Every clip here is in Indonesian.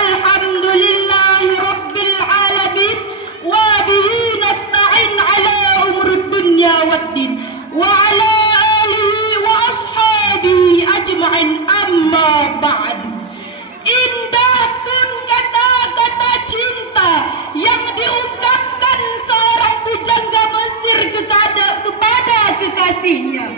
Alhamdulillahi Rabbil Alamin. Wa bihi nasta'in ala umrud dunya waddin. Wa ala alihi wa ashabihi ajma'in, amma ba'du. Indah pun kata-kata cinta yang diungkapkan seorang pujangga Mesir kepada kekasihnya.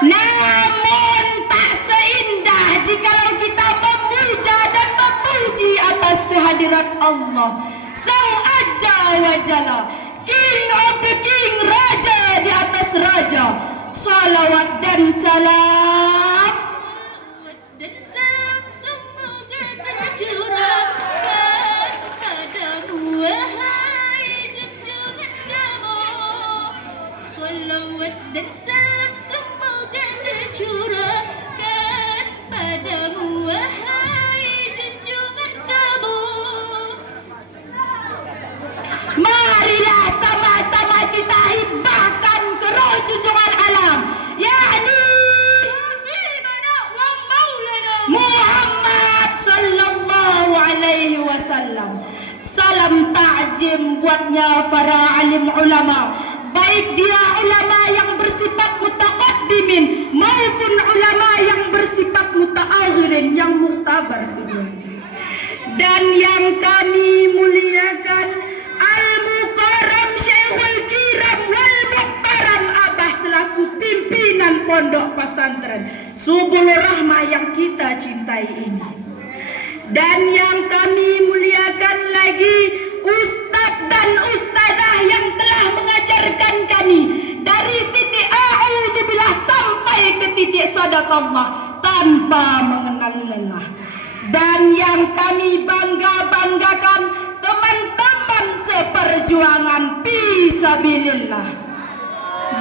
Namun tak seindah jikalau kita memuja dan memuji atas kehadirat Allah Sang Aja wa Jalla, King of the King, Raja di atas Raja. Salawat dan salam semoga tercurahkan padamu, wahai junjungan kamu. Salawat dan salam semoga tercurahkan padamu, wahai junjungan kamu. Marilah sama-sama kita hibahkan ke roh junjungan alam, yakni Muhammad sallallahu alaihi wasallam. Salam ta'zim buatnya para alim ulama, baik dia ulama yang bersifat mutaqaddimin maupun ulama yang bersifat mutaakhirin, yang muhtabar keduanya. Dan yang kami muliakan Al-Mukarram Syekhul Kiram wal Muhtaram Abah selaku pimpinan pondok pesantren Subul Rahmah yang kita cintai ini. Dan yang kami muliakan lagi ustadz dan ustadzah yang telah mengajarkan kami dari titik a'udzubillah sampai ke titik sadaqallah tanpa mengenal lelah. Dan yang kami banggakan teman-teman seperjuangan fisabilillah.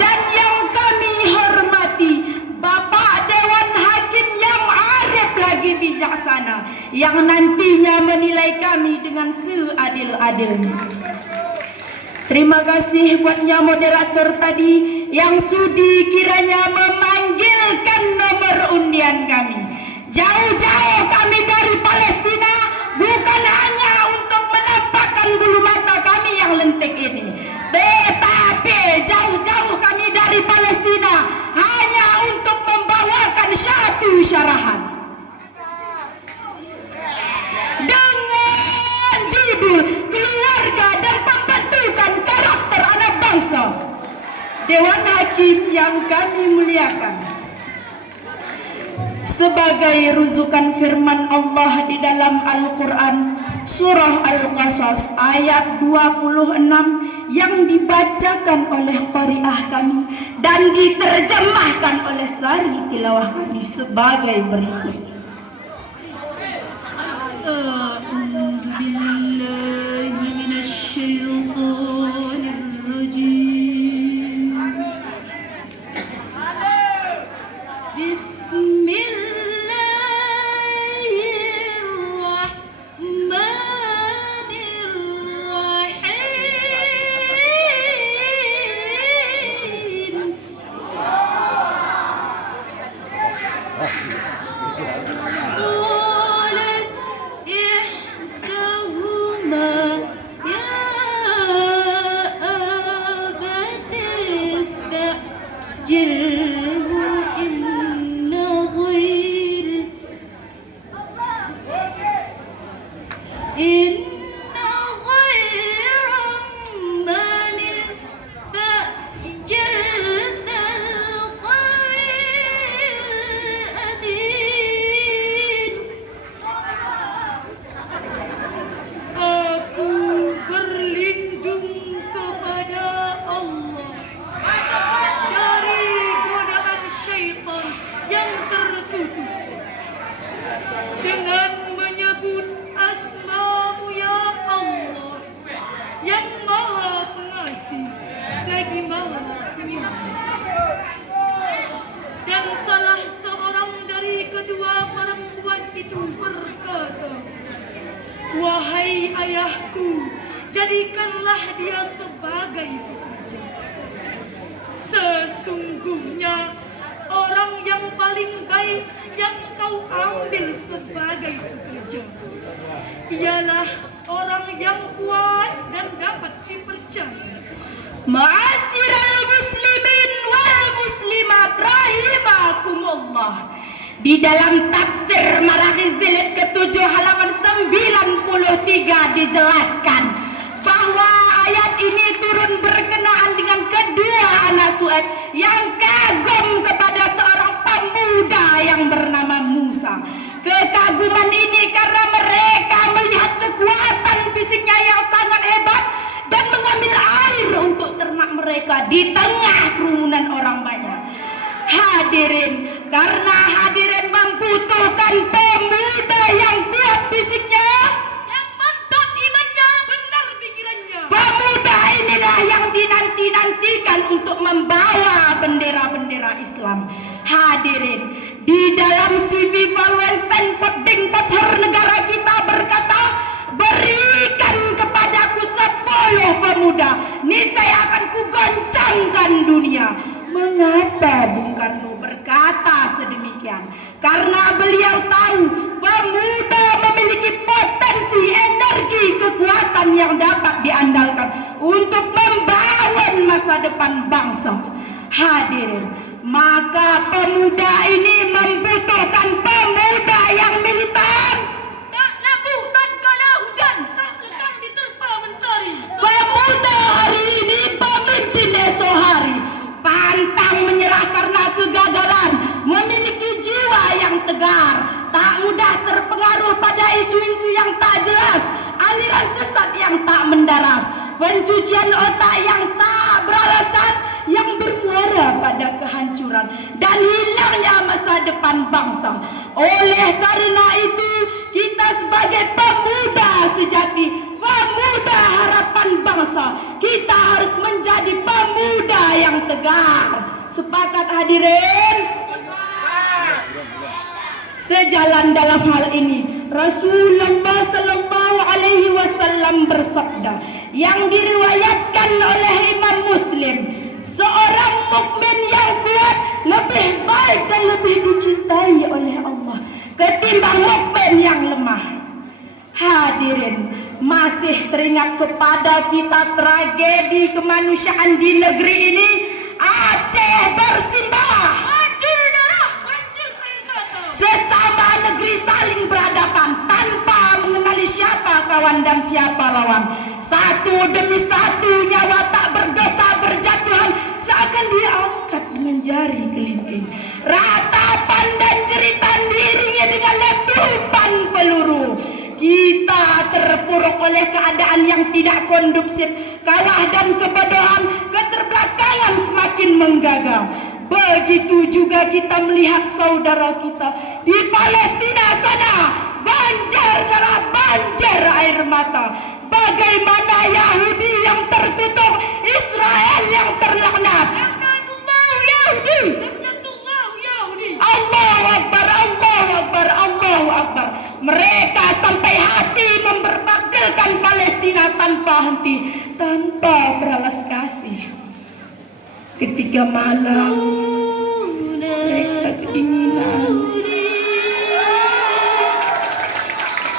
Dan yang kami hormati Bapak Dewan Hakim yang arif lagi bijaksana, yang nantinya menilai kami dengan seadil-adilnya. Terima kasih buatnya moderator tadi yang sudi kiranya memanggilkan nomor undian kami. Jauh-jauh kami dari Palestina bukan hanya untuk menampakkan bulu mata kami yang lentik ini, tetapi jauh-jauh kami dari Palestina hanya untuk membawakan satu syarahan dengan judul Keluarga dan Pembentukan Karakter Anak Bangsa. Dewan Hakim yang kami muliakan, sebagai rujukan firman Allah di dalam Al-Quran Surah Al-Qasas ayat 26 yang dibacakan oleh qari'ah kami dan diterjemahkan oleh sari tilawah kami sebagai berikut. A'udzu billahi minasyaitonir rajim. قالت إحداهما يا أبت استأجره إن غير من استأجرت القوي الأمين. Aku berlindung kepada Allah dari godaan syaitan yang terkutuk dengan menyebut asma-Mu ya Allah yang Maha Pengasih lagi Maha Penyayang. Wahai ayahku, jadikanlah dia sebagai pekerja. Sesungguhnya orang yang paling baik yang kau ambil sebagai pekerja ialah orang yang kuat dan dapat dipercaya. Ma'asyiral muslimin wal muslimat rahimakumullah. Di dalam tafsir Maraghis Jilid ke-7 halaman 93 dijelaskan bahwa ayat ini turun berkenaan dengan kedua anak Su'aib yang kagum kepada seorang pemuda yang bernama Musa. Kekaguman ini karena mereka melihat kekuatan fisiknya yang sangat hebat dan mengambil air untuk ternak mereka di tengah kerumunan orang banyak. Hadirin, karena hadirin membutuhkan pemuda yang kuat fisiknya, yang mantap imannya, benar pikirannya. pemuda inilah yang dinanti-nantikan untuk membawa bendera-bendera Islam. Hadirin, di dalam CV Stanford negara kita berkata, berikan kepadaku 10 pemuda, niscaya akan kugoncangkan dunia. Mengapa Bung Karno berkata sedemikian? Karena beliau tahu pemuda memiliki potensi, energi, kekuatan yang dapat diandalkan untuk membangun masa depan bangsa. Hadirin, maka pemuda ini membutuhkan pemuda yang militan, tak laku tatkala hujan, Tak lekang diterpa mentari. pemuda hari ini pemimpin esok hari, pantang menyerah karena kegagalan, memiliki jiwa yang tegar, tak mudah terpengaruh pada isu-isu yang tak jelas, aliran sesat yang tak mendaras, pencucian otak yang tak beralasan, yang bermuara pada kehancuran dan hilangnya masa depan bangsa. Oleh karena itu, kita sebagai pemuda sejati, pemuda harapan bangsa, kita harus menjadi pemuda yang tegar. Sepakat hadirin? Sejalan dalam hal ini, Rasulullah Sallallahu Alaihi Wasallam bersabda yang diriwayatkan oleh Imam Muslim, seorang mukmin yang kuat lebih baik dan lebih dicintai oleh Allah ketimbang mukmin yang lemah. Hadirin, masih teringat kepada kita tragedi kemanusiaan di negeri ini? Aceh bersimbah, hancur darah, Hancur air mata. sesama negeri saling berhadapan tanpa mengenali siapa kawan dan siapa lawan. Satu demi satu nyawa tak berdosa berjatuhan seakan diangkat dengan jari kelingking. Ratapan dan jeritan diiringi dengan letupan peluru. Kita terpuruk oleh keadaan yang tidak kondusif, kalah dan kebodohan, keterbelakangan semakin menggagal. Begitu juga kita melihat saudara kita di Palestina sana, banjir darah, banjir air mata. Bagaimana Yahudi yang terkutuk, Israel yang terlaknat. laknatullah Yahudi. Laknatullah Yahudi. Allahu Akbar, Allahu Akbar, Allahu Akbar. Mereka sampai hati memperpadelkan Palestina tanpa henti, tanpa beras kasih. Ketika malam mereka kedinginan,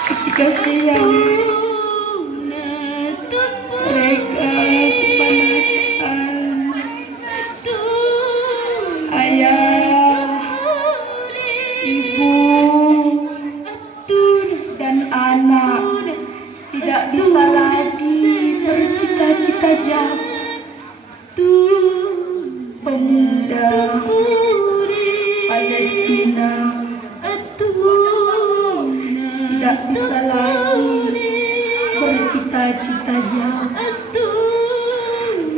ketika siang mereka kepanasan. Ayah, ibu, dan anak tidak bisa lagi bercita-cita jauh. Pemuda Palestina tidak bisa lagi bercita-cita jauh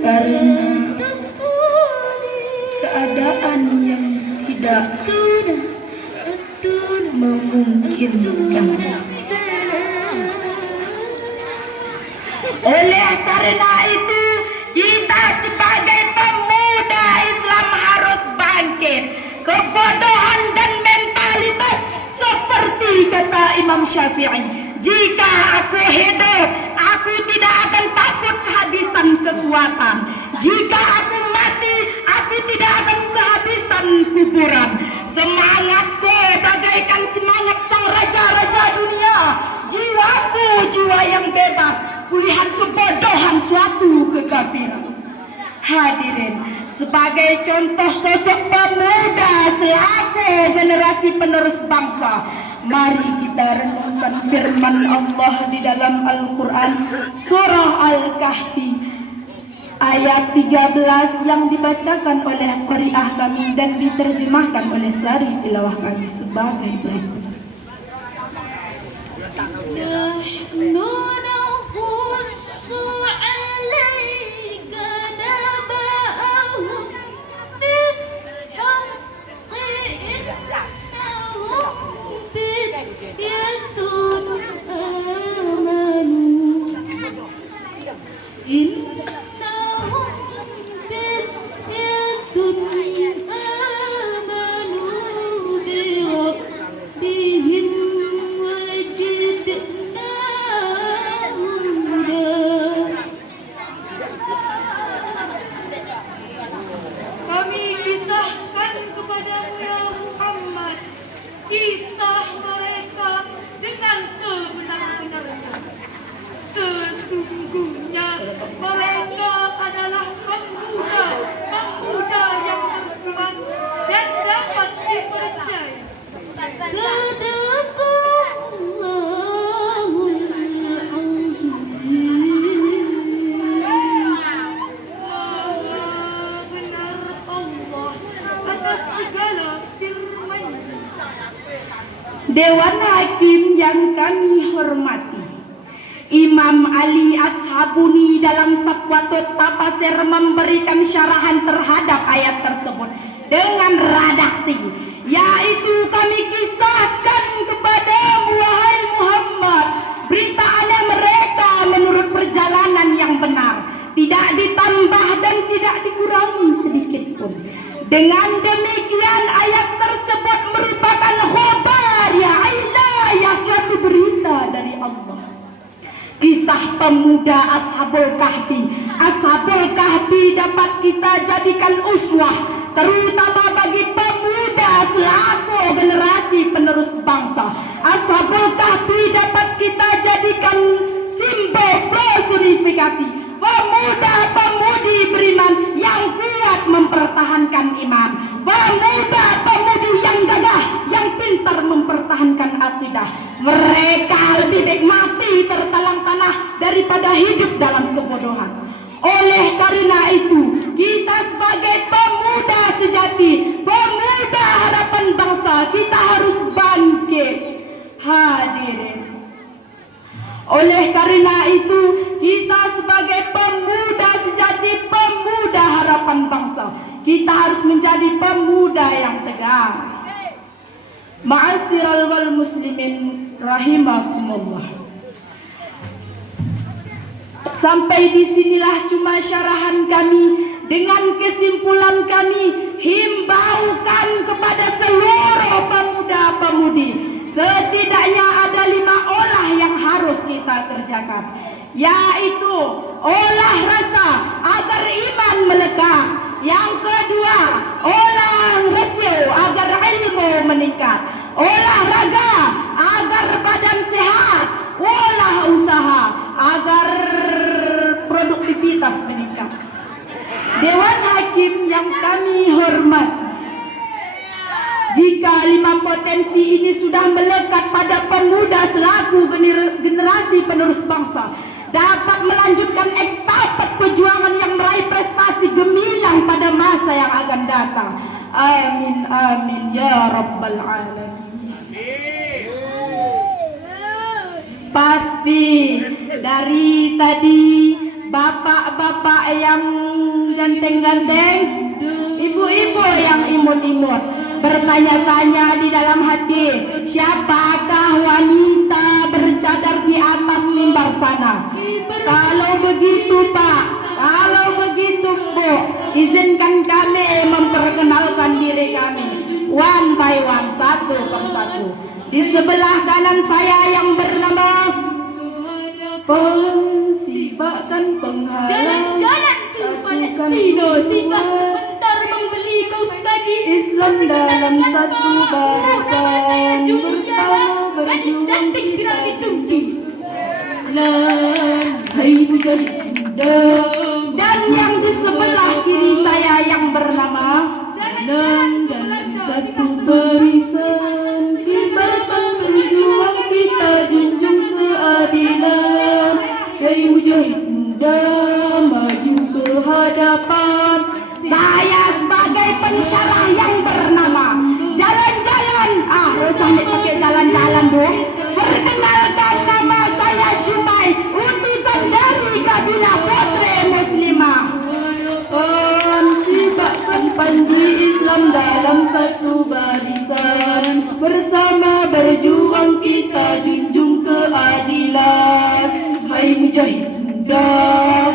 karena keadaan yang tidak memungkinkan. Oleh karena itu, kita sebagai pemuda Islam harus bangkit. Kebodohan dan mentalitas seperti kata Imam Syafi'i, Jika aku hidup, aku tidak akan takut kehabisan kekuatan. Jika aku mati, aku tidak akan kehabisan kuburan. Semangatku bagaikan semangat sang raja-raja dunia. Jiwaku jiwa yang bebas, kulihat kebodohan suatu kekafiran. Hadirin, sebagai contoh sosok pemuda selaku generasi penerus bangsa, mari kita renungkan firman Allah di dalam Al-Quran surah Al-Kahfi ayat 13 yang dibacakan oleh qari'ah kami dan diterjemahkan oleh Sari Tilawah kami sebagai berikut. Kami kisahkan kepadamu ya Muhammad, kisah mereka dengan sebenar-benarnya. Sesungguhnya mereka adalah pemuda yang berkuat dan dapat dipercaya. Benar Allah atas segala firman-Nya. Dewan Hakim yang kami hormati, Imam Ali Ashabuni dalam Safwatut Tafasir memberikan syarahan terhadap ayat tersebut dengan redaksi, yaitu kami kisahkan kepadamu wahai Muhammad berita aneh mereka menurut perjalanan yang benar, tidak ditambah dan tidak dikurangi sedikit pun. Dengan demikian ayat tersebut merupakan khobar ya ilah, suatu berita dari Allah. Kisah pemuda Ashabul Kahfi. Ashabul Kahfi dapat kita jadikan uswah, terutama bagi pemuda selaku generasi penerus bangsa. Ashabul Kahfi dapat kita jadikan simbol personifikasi pemuda-pemudi beriman yang kuat mempertahankan iman, pemuda-pemudi yang gagah, yang pintar mempertahankan akidah. Mereka lebih baik mati tertalang tanah daripada hidup dalam kebodohan. Oleh karena itu, kita sebagai pemuda sejati, pemuda harapan bangsa, kita harus bangkit. Hadirin, oleh karena itu, kita sebagai pemuda sejati, pemuda harapan bangsa, kita harus menjadi pemuda yang tegar. Ma'asyiral wal muslimin rahimakumullah. Sampai disinilah cuma syarahan kami. Dengan kesimpulan kami himbaukan kepada seluruh pemuda-pemudi, setidaknya ada 5 olah yang harus kita kerjakan, yaitu olah rasa agar iman melekat. Yang kedua, olah rasio agar ilmu meningkat. Olahraga agar badan sehat. Olah usaha agar produktivitas meningkat. Dewan Hakim yang kami hormati, jika 5 potensi ini sudah melekat pada pemuda selaku generasi penerus bangsa, dapat melanjutkan estafet perjuangan yang meraih prestasi gemilang pada masa yang akan datang. Amin amin ya rabbal alamin. Pasti dari tadi bapak-bapak yang ganteng-ganteng, ibu-ibu yang imut-imut bertanya-tanya di dalam hati, siapakah wanita bercadar di atas mimbar sana? Kalau begitu Pak, kalau begitu Bu, izinkan kami memperkenalkan diri kami one by one, satu persatu. Di sebelah kanan saya yang bernama Pensibakan Penghalang. Jalan-jalan ke Palestina, singgah sebentar membeli kaos kaki. Islam dalam satu barisan, Nama saya Juni Tiara, bersama gadis berjuang cantik kita piramid junjung. tinggi. Hai mujahid muda, Dan yang di sebelah kiri saya yang bernama jalan dalam satu barisan, bersama berjuang kita junjung keadilan. Hai mujahid muda, maju ke hadapan. saya sebagai pensyarah yang bernama Jalan-Jalan. Sampai pakai jalan-jalan dong. Perkenalkan, nama saya Jumai, utusan dari kabilah Putri Muslimah. Pensibakan panji Islam dalam satu barisan, bersama berjuang kita junjung keadilan. Hai mujahid muda,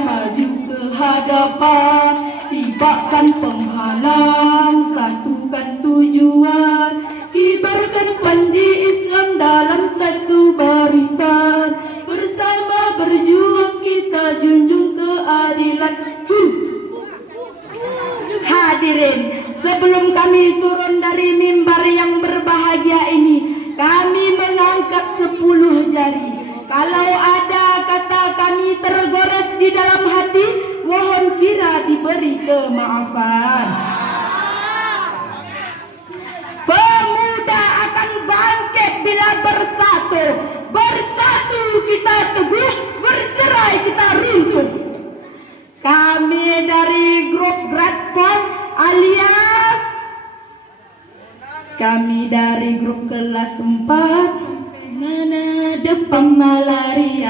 maju ke hadapan, sibakkan penghalang, satukan tujuan, kibarkan panji Islam dalam satu barisan, bersama berjuang kita junjung keadilan. Hadirin, sebelum kami turun dari mimbar yang berbahagia ini, kami mengangkat 10 jari. Kalau ada kata kami tergores di dalam hati, mohon kira diberi kemaafan. Pemuda akan bangkit bila bersatu. Bersatu kita teguh, bercerai kita runtuh. Kami dari grup Gradpon alias kami dari grup kelas 4 Ngana depan malaria